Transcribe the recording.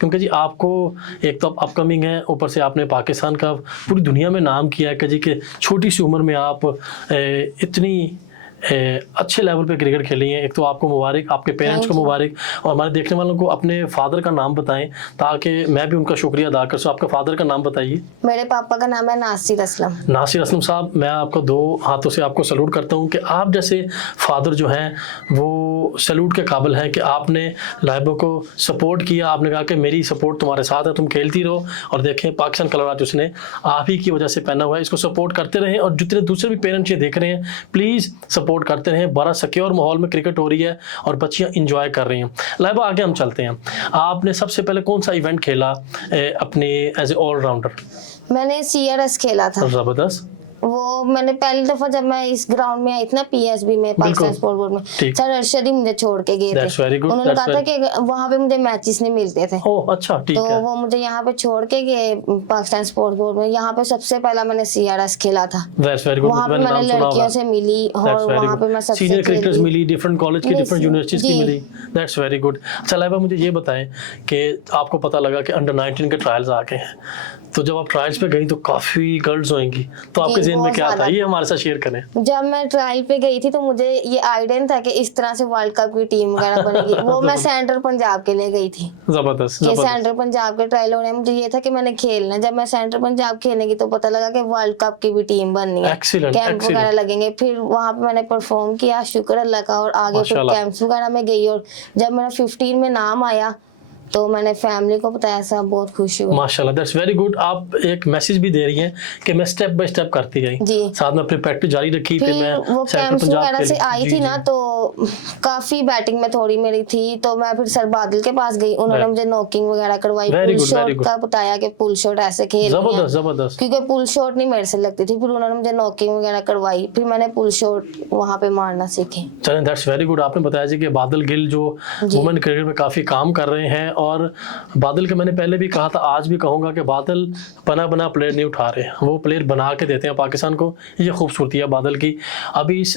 क्योंकि जी आपको एक तो अपकमिंग है, ऊपर से आपने पाकिस्तान का पूरी दुनिया में नाम किया है कि जी कि छोटी सी उम्र में आप इतनी अच्छे लेवल पे क्रिकेट खेली हैं। एक तो आपको मुबारक, आपके पेरेंट्स को मुबारक, और हमारे देखने वालों को अपने फादर का नाम बताएं ताकि मैं भी उनका शुक्रिया अदा कर सकूं। आपका फादर का नाम बताइए। मेरे पापा का नाम है नासिर असलम। नासिर असलम साहब, मैं आपको दो हाथों से आपको सैल्यूट करता हूं कि आप जैसे फादर जो हैं वो सैल्यूट के काबिल हैं कि आपने लाइबा को सपोर्ट किया। आपने कहा कि मेरी सपोर्ट तुम्हारे साथ है, तुम खेलती रहो। और देखें पाकिस्तान कलर आज उसने आप ही की वजह से पहना हुआ है, इसको सपोर्ट करते रहें। और जितने दूसरे भी पेरेंट्स ये देख रहे हैं प्लीज़ सपोर्ट करते रहें। बड़ा सिक्योर माहौल में क्रिकेट हो रही है और बच्चियां इंजॉय कर रही हैं। लाइबा आगे हम चलते हैं। आपने सबसे पहले कौन सा इवेंट खेला अपने एज ए ऑलराउंडर? मैंने CRS खेला था। जबरदस्त। वो मैंने पहली दफा जब मैं इस ग्राउंड में आई थी ना, PSB में, पाकिस्तान स्पोर्ट बोर्ड में, सर अरशद ही मुझे छोड़ के गए थे। उन्होंने कहा था कि वहाँ पे मुझे मैचेस नहीं मिलते थे। ओह अच्छा, ठीक है। तो वो मुझे यहाँ पे छोड़ के गए पाकिस्तान स्पोर्ट बोर्ड में। यहाँ पे सबसे पहला मैंने CRS खेला था। वहाँ पे मैंने लड़कियों से मिली और वहाँ पे मैं सबसे सीनियर क्रिकेटर्स मिली, डिफरेंट कॉलेज की, डिफरेंट यूनिवर्सिटीज की मिली। That's very good. अच्छा लाइबा, मुझे ये बताएं कि आपको पता लगा कि अंडर 19 के ट्रायल्स आ गए हैं, तो जब आप ट्रायल्स पे गई तो काफी गर्ल्स होंगी, तो आपके ज़हन में क्या था? ये हमारे साथ शेयर करें। जब मैं ट्रायल पे गई थी तो मुझे ये आइडिया नहीं था कि इस तरह से वर्ल्ड कप की टीम वगैरह बनेगी। वो मैं सेंट्रल पंजाब के लिए गई थी। जबरदस्त। ये सेंट्रल पंजाब के ट्रायल होने, मुझे ये था कि मैंने खेलना। जब मैं सेंट्रल पंजाब खेलने की तो पता लगा कि वर्ल्ड कप की भी टीम बननी है, कैंप वगैरह लगेंगे। फिर वहाँ पे मैंने परफॉर्म किया, शुक्र अल्लाह का, और आगे फिर कैंप्स वगैरह में गई। और जब मेरा 15 में नाम आया तो मैंने फैमिली को बताया, सब बहुत खुश हुए। माशाल्लाह, दैट्स वेरी गुड। आप एक मैसेज भी दे रही हैं कि मैं स्टेप बाय स्टेप करती गई, साथ में अपनी प्रैक्टिस जारी रखी। फिर मैं वो कैंप्स वगैरह से आई थी ना, तो काफी बैटिंग में थोड़ी मेरी थी, तो मैं फिर सर बादल के पास गई। उन्होंने मुझे नॉकिंग वगैरह करवाई, पुल शॉट का बताया कि पुल शॉट ऐसे खेलनी है, जबरदस्त, क्योंकि पुल शॉट नहीं मेरे से लगती थी। फिर उन्होंने मुझे नॉकिंग वगैरह करवाई, फिर मैंने पुल शॉट वहाँ पे मारना सीखे। चलें, दैट्स वेरी गुड। आपने बताया जी कि बादल गिल जो वुमेन क्रिकेट में काफी काम कर रहे हैं, और बादल के मैंने पहले भी कहा था, आज भी कहूंगा कि बादल बना प्लेयर नहीं उठा रहे, वो प्लेयर बना के देते हैं पाकिस्तान को। ये खूबसूरती है बादल की। अभी इस